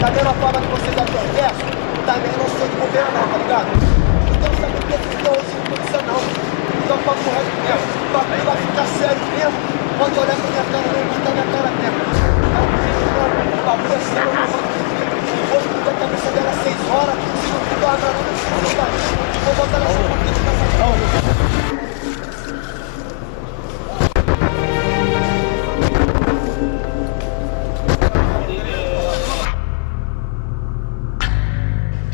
Da mesma forma que vocês aqui é exército, também não sou de governo não, tá ligado? Então isso aqui não é polícia não. Então papo reto mesmo. O bagulho vai ficar sério mesmo. Pode olhar pra minha cara, não botar minha cara mesmo. O bagulho é sério, eu não vou depois que a cabeça dela 6 horas, se não tudo agra não, vou botar nessa política nessa calma.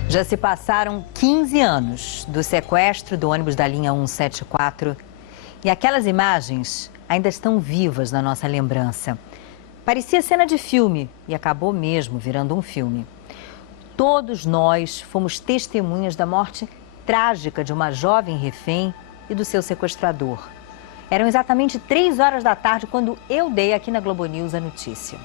Já se passaram 15 anos do sequestro do ônibus da linha 174 e aquelas imagens ainda estão vivas na nossa lembrança. Parecia cena de filme e acabou mesmo virando um filme. Todos nós fomos testemunhas da morte trágica de uma jovem refém e do seu sequestrador. Eram exatamente 3 horas da tarde quando eu dei aqui na Globo News a notícia.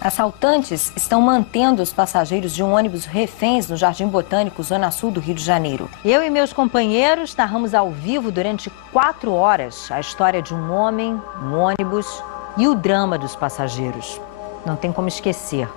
Assaltantes estão mantendo os passageiros de um ônibus reféns no Jardim Botânico, zona sul do Rio de Janeiro. Eu e meus companheiros narramos ao vivo durante 4 horas a história de um homem, um ônibus e o drama dos passageiros. Não tem como esquecer.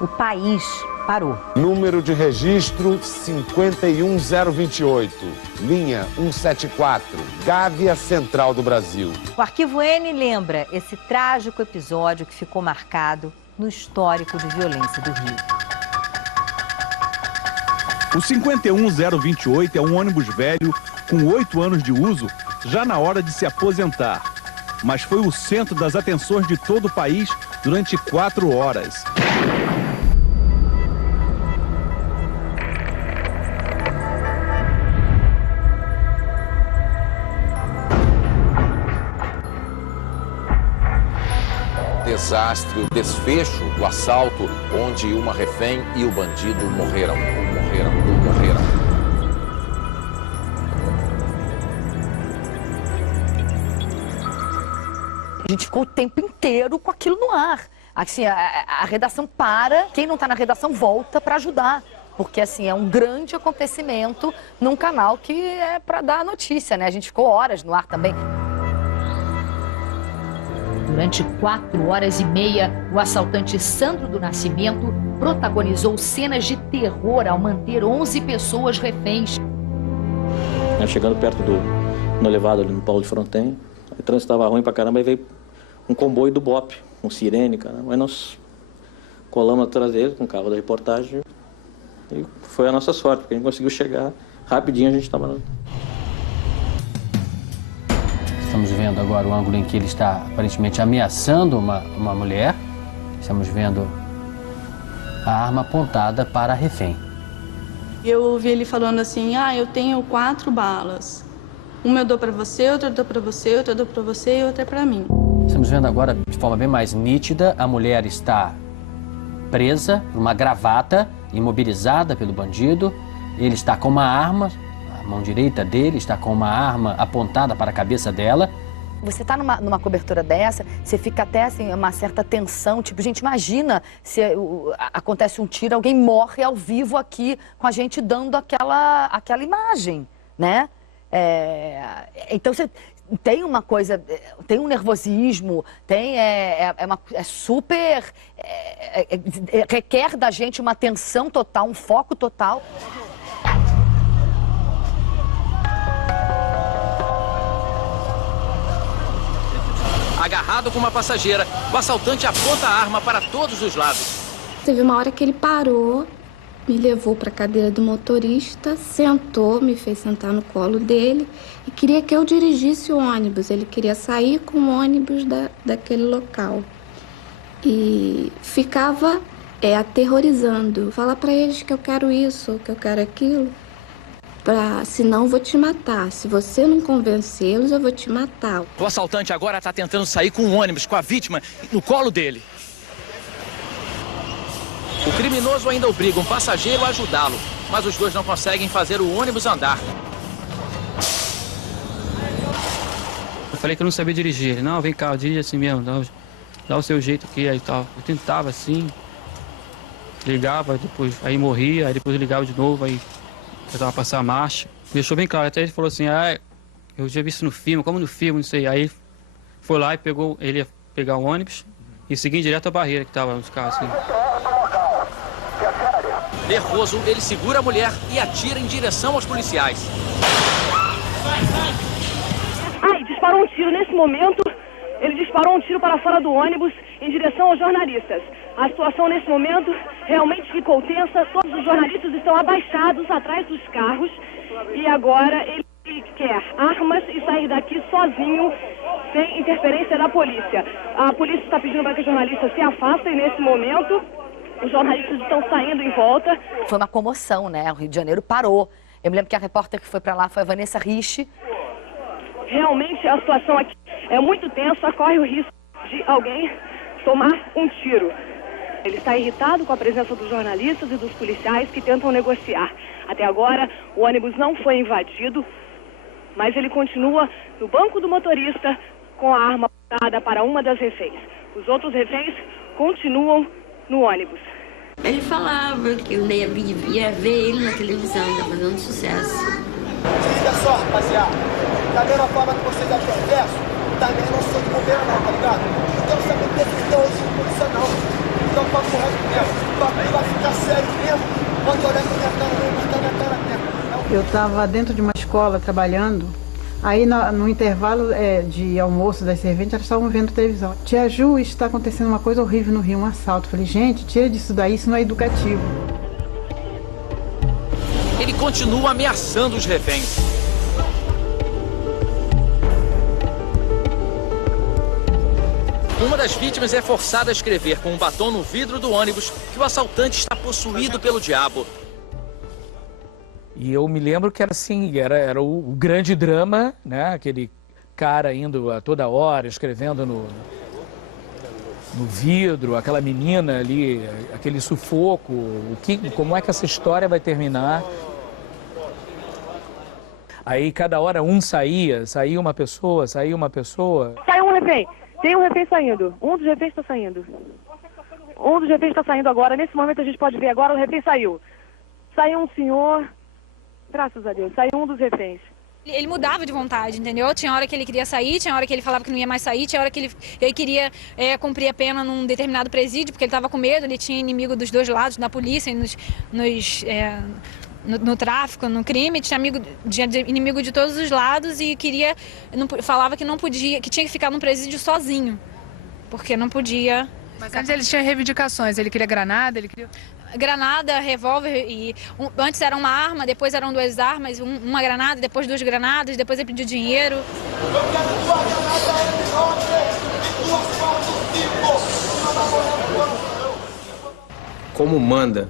O país parou. Número de registro 51028, linha 174, Gávea Central do Brasil. O Arquivo N lembra esse trágico episódio que ficou marcado no histórico de violência do Rio. O 51028 é um ônibus velho com 8 anos de uso, já na hora de se aposentar. Mas foi o centro das atenções de todo o país durante 4 horas. Desastre, o desfecho do assalto, onde uma refém e o bandido morreram. A gente ficou o tempo inteiro com aquilo no ar. Assim, a redação para, quem não está na redação volta para ajudar. Porque, assim, é um grande acontecimento num canal que é para dar a notícia, né? A gente ficou horas no ar também. Durante 4 horas e meia, o assaltante Sandro do Nascimento protagonizou cenas de terror ao manter 11 pessoas reféns. Chegando perto no elevado ali no Paulo de Fronten, o trânsito estava ruim pra caramba, aí veio um comboio do BOP, com sirene, caramba. Aí nós colamos atrás dele com o carro da reportagem e foi a nossa sorte, porque a gente conseguiu chegar rapidinho, a gente estava... Estamos vendo agora o ângulo em que ele está aparentemente ameaçando uma mulher. Estamos vendo a arma apontada para a refém. Eu ouvi ele falando assim, eu tenho 4 balas. Uma eu dou para você, outra eu dou para você, outra eu dou para você e outra é para mim. Estamos vendo agora de forma bem mais nítida, a mulher está presa por uma gravata, imobilizada pelo bandido. Ele está com uma arma. A mão direita dele está com uma arma apontada para a cabeça dela. Você está numa cobertura dessa, você fica até assim, uma certa tensão, tipo, gente, imagina se acontece um tiro, alguém morre ao vivo aqui com a gente dando aquela imagem, né? Então você tem uma coisa, tem um nervosismo, requer da gente uma atenção total, um foco total. Agarrado com uma passageira, o assaltante aponta a arma para todos os lados. Teve uma hora que ele parou, me levou para a cadeira do motorista, sentou, me fez sentar no colo dele e queria que eu dirigisse o ônibus. Ele queria sair com o ônibus daquele local. E ficava aterrorizando. Fala para eles que eu quero isso, que eu quero aquilo. Senão eu vou te matar. Se você não convencê-los, eu vou te matar. O assaltante agora está tentando sair com o ônibus, com a vítima no colo dele. O criminoso ainda obriga um passageiro a ajudá-lo, mas os dois não conseguem fazer o ônibus andar. Eu falei que eu não sabia dirigir. Ele, não, vem cá, dirige assim mesmo, dá o seu jeito aqui, aí tal. Eu tentava assim, ligava, depois aí morria, aí depois ligava de novo, aí tentava passar a marcha. Deixou bem claro, até ele falou assim, eu já vi isso no filme, como no filme, não sei. Aí foi lá e ele ia pegar o ônibus e seguir direto à barreira que tava nos carros assim. Nervoso, ele segura a mulher e atira em direção aos policiais. Ai, disparou um tiro. Nesse momento, ele disparou um tiro para fora do ônibus em direção aos jornalistas. A situação nesse momento realmente ficou tensa. Todos os jornalistas estão abaixados atrás dos carros. E agora ele quer armas e sair daqui sozinho, sem interferência da polícia. A polícia está pedindo para que os jornalistas se afastem nesse momento. Os jornalistas estão saindo em volta. Foi uma comoção, né? O Rio de Janeiro parou. Eu me lembro que a repórter que foi para lá foi a Vanessa Rich. Realmente a situação aqui é muito tensa, corre o risco de alguém tomar um tiro. Ele está irritado com a presença dos jornalistas e dos policiais que tentam negociar. Até agora, o ônibus não foi invadido, mas ele continua no banco do motorista com a arma apontada para uma das reféns. Os outros reféns continuam no ônibus. Ele falava que eu ia ver ele na televisão, tá fazendo sucesso. Liga só, rapaziada. Da mesma forma que vocês acham excesso, também não sou de governo não, tá ligado? Não quero saber decisão hoje de polícia não. Então papo reto mesmo. O bagulho vai ficar sério mesmo. Pode olhar pra minha cara, não vai minha cara mesmo. Eu estava dentro de uma escola trabalhando, aí no intervalo de almoço das serventes, elas estavam vendo televisão. Tia Ju, está acontecendo uma coisa horrível no Rio, um assalto. Falei, gente, tira disso daí, isso não é educativo. Ele continua ameaçando os reféns. Uma das vítimas é forçada a escrever com um batom no vidro do ônibus que o assaltante está possuído pelo diabo. E eu me lembro que era assim, era o grande drama, né? Aquele cara indo a toda hora, escrevendo no vidro, aquela menina ali, aquele sufoco, como é que essa história vai terminar? Aí cada hora saía uma pessoa. Saiu um refém, tem um refém saindo, um dos reféns está saindo. Um dos reféns está saindo agora, nesse momento a gente pode ver agora, o refém saiu. Saiu um senhor, graças a Deus, saiu um dos reféns. Ele mudava de vontade, entendeu? Tinha hora que ele queria sair, tinha hora que ele falava que não ia mais sair, tinha hora que ele queria cumprir a pena num determinado presídio, porque ele estava com medo, ele tinha inimigo dos dois lados, da polícia, no tráfico, no crime, tinha inimigo de todos os lados e falava que não podia, que tinha que ficar num presídio sozinho, porque não podia. Mas antes ele tinha reivindicações, ele queria granada, Granada, revólver, antes era uma arma, depois eram duas armas, uma granada, depois duas granadas, depois ele pediu dinheiro. Como manda,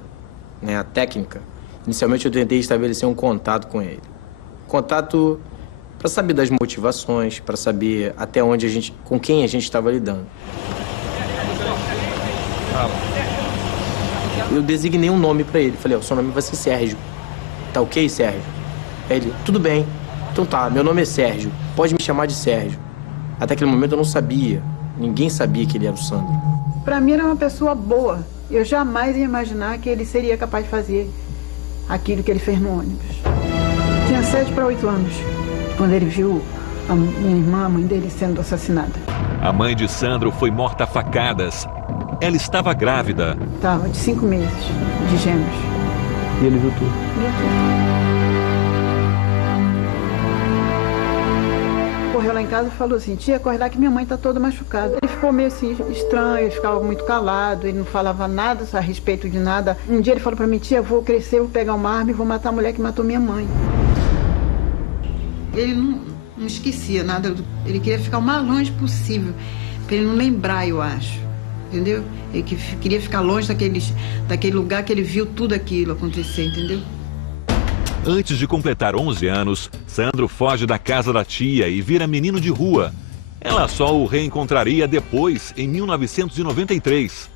né, a técnica, inicialmente eu tentei estabelecer um contato com ele. Contato para saber das motivações, para saber até onde com quem a gente estava lidando. Eu designei um nome pra ele. Falei, o seu nome vai ser Sérgio. Tá ok, Sérgio? Aí ele, tudo bem. Então tá, meu nome é Sérgio. Pode me chamar de Sérgio. Até aquele momento eu não sabia. Ninguém sabia que ele era o Sandro. Pra mim, era uma pessoa boa. Eu jamais ia imaginar que ele seria capaz de fazer aquilo que ele fez no ônibus. Tinha 7 para 8 anos, quando ele viu a minha irmã, a mãe dele, sendo assassinada. A mãe de Sandro foi morta a facadas. Ela estava grávida. Estava de 5 meses, de gêmeos. E ele viu tudo? Viu tudo. Correu lá em casa e falou assim, tia, acordar que minha mãe está toda machucada. Ele ficou meio assim, estranho, ele ficava muito calado, ele não falava nada a respeito de nada. Um dia ele falou para mim, tia, vou crescer, vou pegar uma arma e vou matar a mulher que matou minha mãe. Ele não esquecia nada, ele queria ficar o mais longe possível, para ele não lembrar, eu acho. Entendeu? Ele queria ficar longe daquele lugar que ele viu tudo aquilo acontecer, entendeu? Antes de completar 11 anos, Sandro foge da casa da tia e vira menino de rua. Ela só o reencontraria depois, em 1993.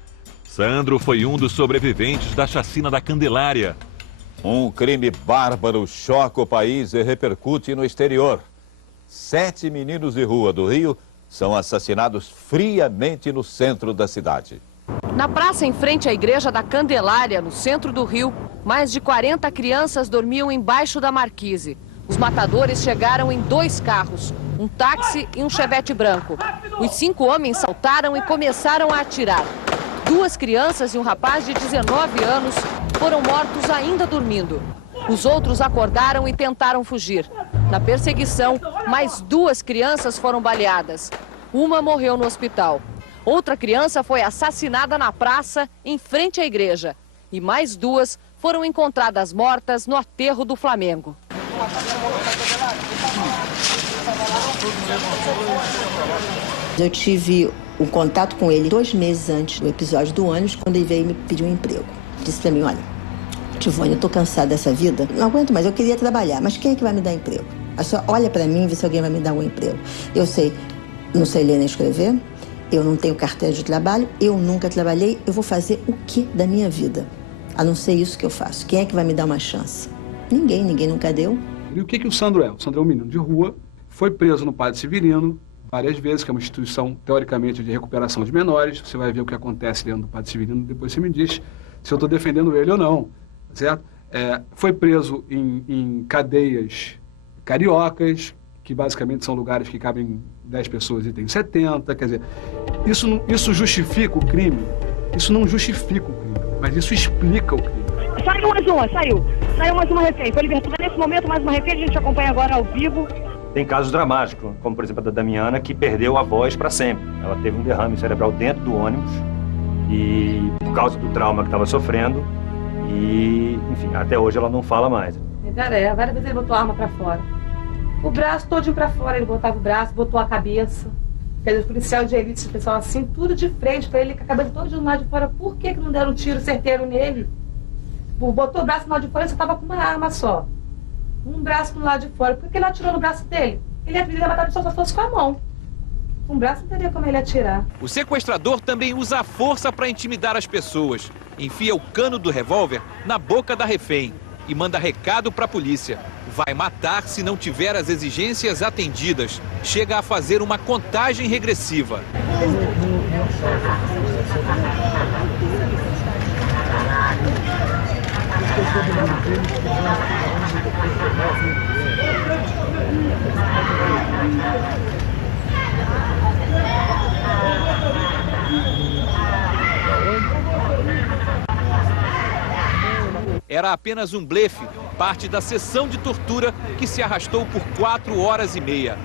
Sandro foi um dos sobreviventes da chacina da Candelária. Um crime bárbaro choca o país e repercute no exterior. 7 meninos de rua do Rio são assassinados friamente no centro da cidade. Na praça em frente à Igreja da Candelária, no centro do Rio, mais de 40 crianças dormiam embaixo da marquise. Os matadores chegaram em 2 carros, um táxi e um Chevette branco. Os 5 homens saltaram e começaram a atirar. 2 crianças e um rapaz de 19 anos foram mortos ainda dormindo. Os outros acordaram e tentaram fugir. Na perseguição, mais 2 crianças foram baleadas. Uma morreu no hospital. Outra criança foi assassinada na praça, em frente à igreja. E mais 2 foram encontradas mortas no aterro do Flamengo. Eu tive um contato com ele 2 meses antes do episódio do ônibus, quando ele veio me pedir um emprego. Disse pra mim, olha, Tivone, eu tô cansada dessa vida, não aguento mais, eu queria trabalhar, mas quem é que vai me dar emprego? A senhora olha pra mim e vê se alguém vai me dar um emprego. Eu não sei ler nem escrever, eu não tenho carteira de trabalho, eu nunca trabalhei, eu vou fazer o que da minha vida? A não ser isso que eu faço. Quem é que vai me dar uma chance? Ninguém nunca deu. E o que o Sandro é? O Sandro é um menino de rua, foi preso no Padre Severino várias vezes, que é uma instituição, teoricamente, de recuperação de menores. Você vai ver o que acontece dentro do Padre Severino, depois você me diz se eu estou defendendo ele ou não, certo? Foi preso em cadeias cariocas, que basicamente são lugares que cabem 10 pessoas e tem 70, quer dizer, isso justifica o crime? Isso não justifica o crime, mas isso explica o crime. Saiu mais uma refém, foi libertada nesse momento mais uma refém, a gente acompanha agora ao vivo. Tem casos dramáticos, como por exemplo a da Damiana, que perdeu a voz para sempre. Ela teve um derrame cerebral dentro do ônibus e por causa do trauma que estava sofrendo e, enfim, até hoje ela não fala mais. Várias vezes ele botou a arma para fora. O braço todinho para fora, ele botava o braço, botou a cabeça. Quer dizer, o policial de elite, esse pessoal assim, tudo de frente para ele, com a cabeça toda de um lado de fora. Por que não deram um tiro certeiro nele? Botou o braço no lado de fora e você tava com uma arma só. Um braço no lado de fora. Por que ele atirou no braço dele? Ele ia matar a pessoa se fosse com a mão. Um braço não teria como ele atirar. O sequestrador também usa a força para intimidar as pessoas. Enfia o cano do revólver na boca da refém e manda recado para a polícia. Vai matar se não tiver as exigências atendidas. Chega a fazer uma contagem regressiva. Era apenas um blefe, parte da sessão de tortura que se arrastou por 4 horas e meia.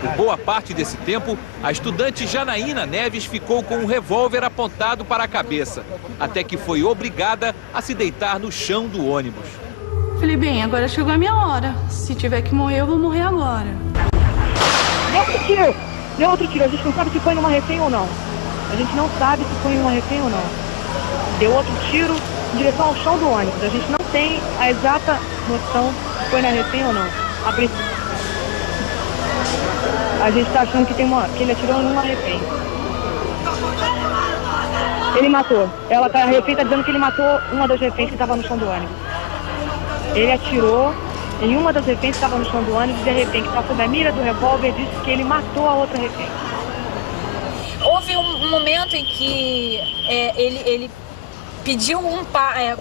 Por boa parte desse tempo, a estudante Janaína Neves ficou com um revólver apontado para a cabeça, até que foi obrigada a se deitar no chão do ônibus. Falei, bem, agora chegou a minha hora. Se tiver que morrer, eu vou morrer agora. Deu outro tiro. A gente não sabe se foi numa refém ou não. A gente não sabe se foi numa refém ou não. Deu outro tiro em direção ao chão do ônibus. A gente não tem a exata noção se foi na refém ou não. A gente está achando que ele atirou numa refém. Ele matou. A refém está dizendo que ele matou uma das reféns que estava no chão do ônibus. Ele atirou em uma das reféns que estava no chão do ônibus e a refém que estava sob a mira do revólver disse que ele matou a outra refém. Houve um momento em que ele pediu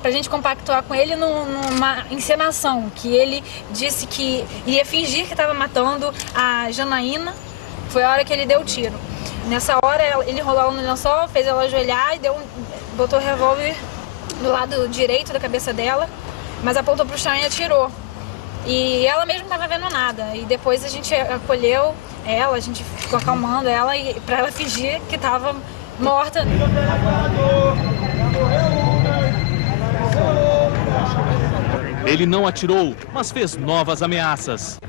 pra gente compactuar com ele numa encenação, que ele disse que iria fingir que estava matando a Janaína. Foi a hora que ele deu o tiro. Nessa hora ele rolou ela no lençol, fez ela ajoelhar e botou o revólver do lado direito da cabeça dela, mas apontou pro chão e atirou. E ela mesma não estava vendo nada. E depois a gente acolheu ela, a gente ficou acalmando ela para ela fingir que estava morta. Ele não atirou, mas fez novas ameaças.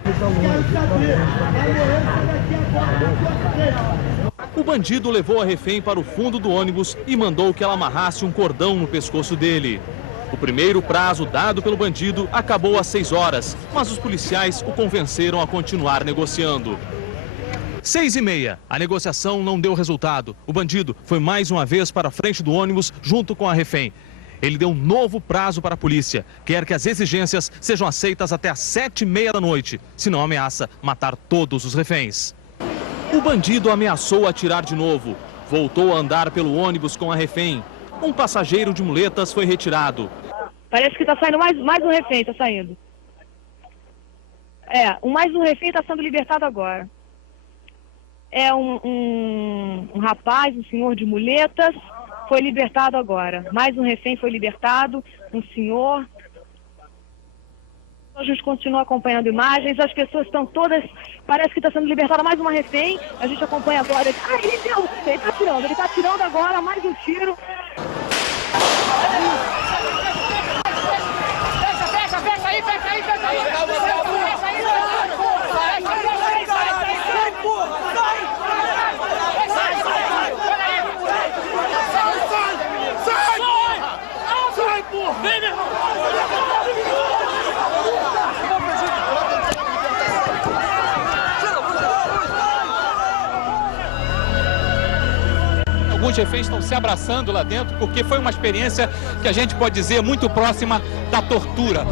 O bandido levou a refém para o fundo do ônibus e mandou que ela amarrasse um cordão no pescoço dele. O primeiro prazo dado pelo bandido acabou às 6 horas, mas os policiais o convenceram a continuar negociando. 6h30, a negociação não deu resultado. O bandido foi mais uma vez para a frente do ônibus junto com a refém. Ele deu um novo prazo para a polícia. Quer que as exigências sejam aceitas até às 7h30 da noite, senão ameaça matar todos os reféns. O bandido ameaçou atirar de novo. Voltou a andar pelo ônibus com a refém. Um passageiro de muletas foi retirado. Parece que está saindo mais um refém, está saindo. Mais um refém está sendo libertado agora. É um rapaz, um senhor de muletas, foi libertado agora. Mais um refém foi libertado, um senhor. A gente continua acompanhando imagens, as pessoas estão todas, parece que está sendo libertada mais uma refém, a gente acompanha agora. Ah, ele está atirando agora, mais um tiro. Fecha aí. Sai, porra! Vem, meu irmão! Alguns reféns estão se abraçando lá dentro porque foi uma experiência que a gente pode dizer muito próxima da tortura.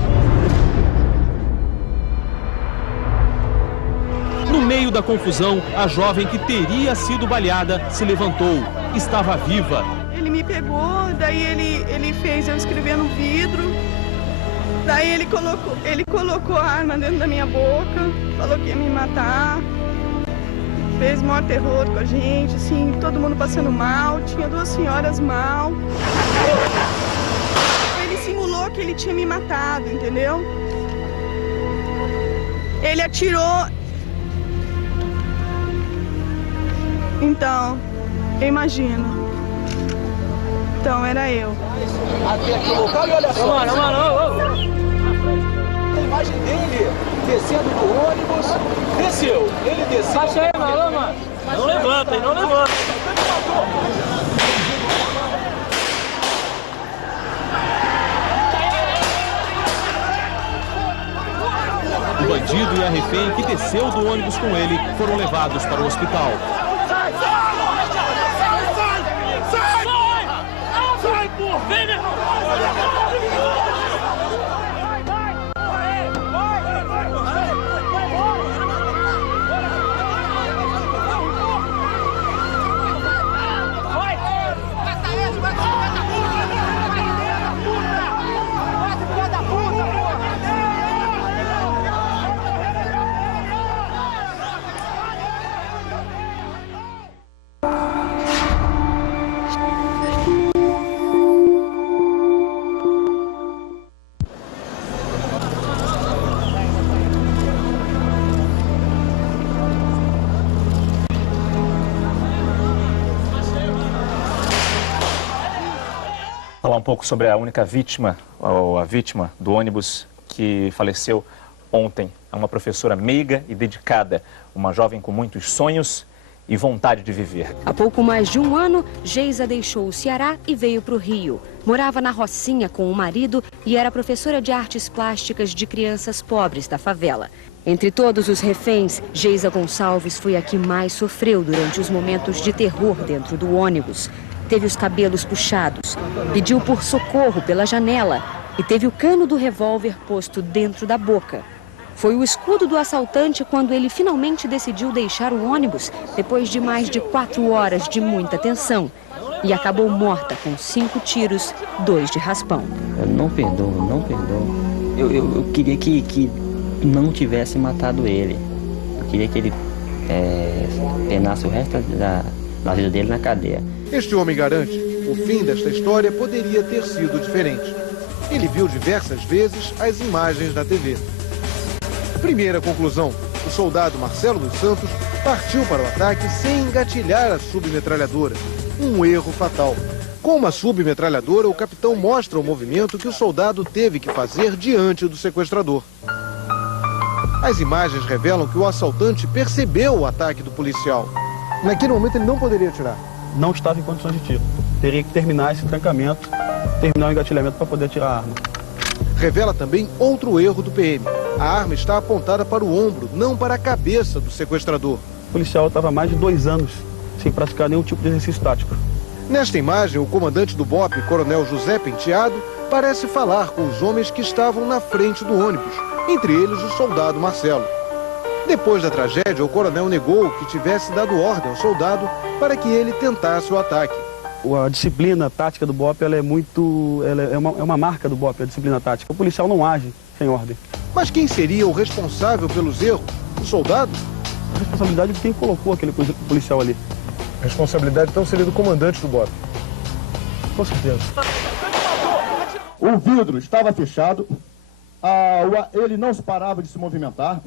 No meio da confusão, a jovem que teria sido baleada se levantou. Estava viva. Ele me pegou, daí ele fez eu escrever no vidro. Daí ele colocou a arma dentro da minha boca, falou que ia me matar. Fez maior terror com a gente, assim, todo mundo passando mal, tinha 2 senhoras mal. Ele simulou que ele tinha me matado, entendeu? Ele atirou. Então, eu imagino. Então, era eu. Até aqui o local e olha só. Mano. A imagem dele descendo do ônibus. Desceu. Ele desceu. Baixa aí, mano. Não levanta. O bandido e a refém que desceu do ônibus com ele foram levados para o hospital. Sai, porra! Vem, meu irmão! Falar um pouco sobre a única vítima, ou a vítima do ônibus que faleceu ontem. É uma professora meiga e dedicada, uma jovem com muitos sonhos e vontade de viver. Há pouco mais de um ano, Geisa deixou o Ceará e veio para o Rio. Morava na Rocinha com o marido e era professora de artes plásticas de crianças pobres da favela. Entre todos os reféns, Geisa Gonçalves foi a que mais sofreu durante os momentos de terror dentro do ônibus. Teve os cabelos puxados, pediu por socorro pela janela e teve o cano do revólver posto dentro da boca. Foi o escudo do assaltante quando ele finalmente decidiu deixar o ônibus depois de mais de 4 horas de muita tensão. E acabou morta com 5 tiros, 2 de raspão. Eu não perdoo. Eu queria que não tivesse matado ele. Eu queria que ele penasse o resto da vida dele na cadeia. Este homem garante, o fim desta história poderia ter sido diferente. Ele viu diversas vezes as imagens na TV. Primeira conclusão, o soldado Marcelo dos Santos partiu para o ataque sem engatilhar a submetralhadora. Um erro fatal. Com uma submetralhadora, o capitão mostra o movimento que o soldado teve que fazer diante do sequestrador. As imagens revelam que o assaltante percebeu o ataque do policial. Naquele momento ele não poderia atirar. Não estava em condições de tiro. Teria que terminar esse trancamento, terminar o engatilhamento para poder atirar a arma. Revela também outro erro do PM. A arma está apontada para o ombro, não para a cabeça do sequestrador. O policial estava há mais de 2 anos sem praticar nenhum tipo de exercício tático. Nesta imagem, o comandante do BOPE, coronel José Penteado, parece falar com os homens que estavam na frente do ônibus, entre eles o soldado Marcelo. Depois da tragédia, o coronel negou que tivesse dado ordem ao soldado para que ele tentasse o ataque. A disciplina tática do BOPE ela é uma marca do BOPE, a disciplina tática. O policial não age sem ordem. Mas quem seria o responsável pelos erros? O soldado? A responsabilidade de quem colocou aquele policial ali. A responsabilidade então seria do comandante do BOPE. Com certeza. O vidro estava fechado, ele não parava de se movimentar.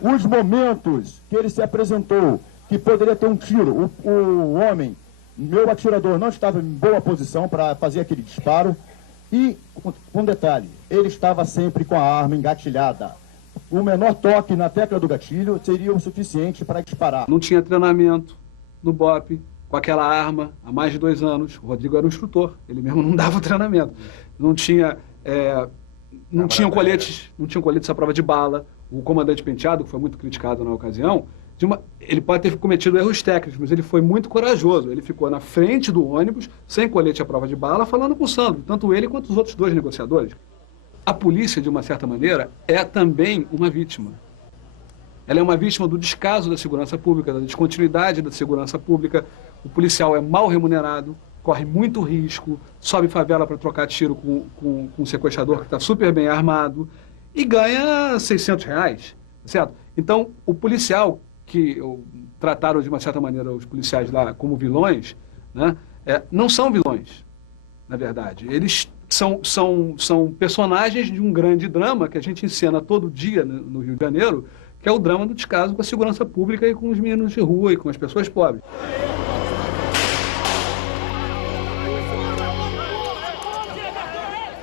Os momentos que ele se apresentou, que poderia ter um tiro, o homem, meu atirador, não estava em boa posição para fazer aquele disparo. E, um detalhe, ele estava sempre com a arma engatilhada. O menor toque na tecla do gatilho seria o suficiente para disparar. Não tinha treinamento no BOPE com aquela arma há mais de 2 anos. O Rodrigo era um instrutor, ele mesmo não dava o treinamento. Não tinham coletes à prova de bala. O comandante Penteado, que foi muito criticado na ocasião, ele pode ter cometido erros técnicos, mas ele foi muito corajoso. Ele ficou na frente do ônibus, sem colete à prova de bala, falando com o Sandro, tanto ele quanto os outros 2 negociadores. A polícia, de uma certa maneira, é também uma vítima. Ela é uma vítima do descaso da segurança pública, da descontinuidade da segurança pública. O policial é mal remunerado, corre muito risco, sobe favela para trocar tiro com um sequestrador que está super bem armado e ganha R$600, certo? Então, o policial, que trataram de uma certa maneira os policiais lá como vilões, né, não são vilões, na verdade. Eles são personagens de um grande drama que a gente encena todo dia no Rio de Janeiro, que é o drama do descaso com a segurança pública e com os meninos de rua e com as pessoas pobres.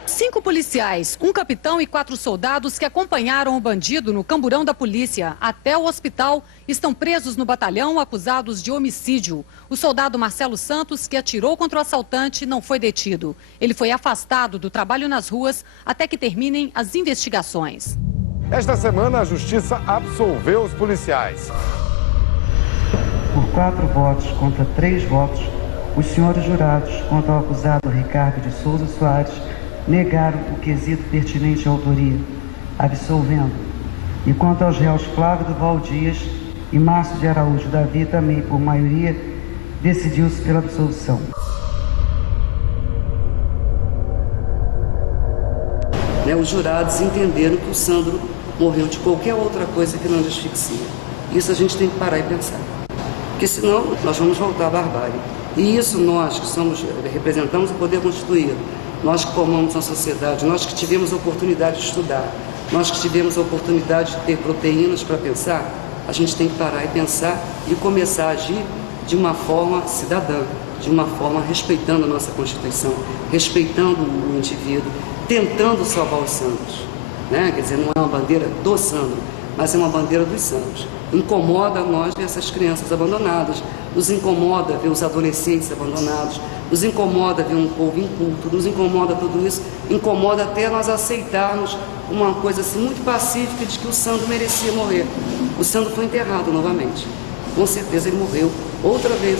Cinco policiais, um capitão e 4 soldados que acompanharam o bandido no camburão da polícia até o hospital estão presos no batalhão acusados de homicídio. O soldado Marcelo Santos, que atirou contra o assaltante, não foi detido. Ele foi afastado do trabalho nas ruas até que terminem as investigações. Esta semana, a Justiça absolveu os policiais. Por 4 votos contra 3 votos, os senhores jurados contra o acusado Ricardo de Souza Soares negaram o quesito pertinente à autoria, absolvendo. E quanto aos réus Flávio Duval Dias e Márcio de Araújo Davi, também por maioria, decidiu-se pela absolvição. Os jurados entenderam que o Sandro morreu de qualquer outra coisa que não de asfixia. Isso a gente tem que parar e pensar. Porque senão nós vamos voltar à barbárie. E isso nós que representamos o poder constituído, nós que formamos a sociedade, nós que tivemos a oportunidade de estudar, nós que tivemos a oportunidade de ter proteínas para pensar, a gente tem que parar e pensar e começar a agir de uma forma cidadã, de uma forma respeitando a nossa Constituição, respeitando o indivíduo, tentando salvar os Sandros. Quer dizer, não é uma bandeira do Sandro, mas é uma bandeira dos Sandros. Incomoda nós ver essas crianças abandonadas, nos incomoda ver os adolescentes abandonados, nos incomoda ver um povo inculto, nos incomoda tudo isso, incomoda até nós aceitarmos uma coisa assim muito pacífica de que o Sandro merecia morrer. O Sandro foi enterrado novamente. Com certeza ele morreu outra vez.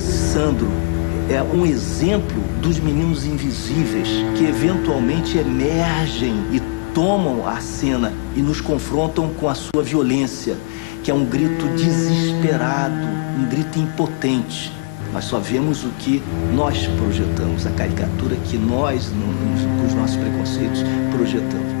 Sandro é um exemplo dos meninos invisíveis que eventualmente emergem e tomam a cena e nos confrontam com a sua violência, que é um grito desesperado, um grito impotente. Nós só vemos o que nós projetamos, a caricatura que nós, com os nossos preconceitos, projetamos.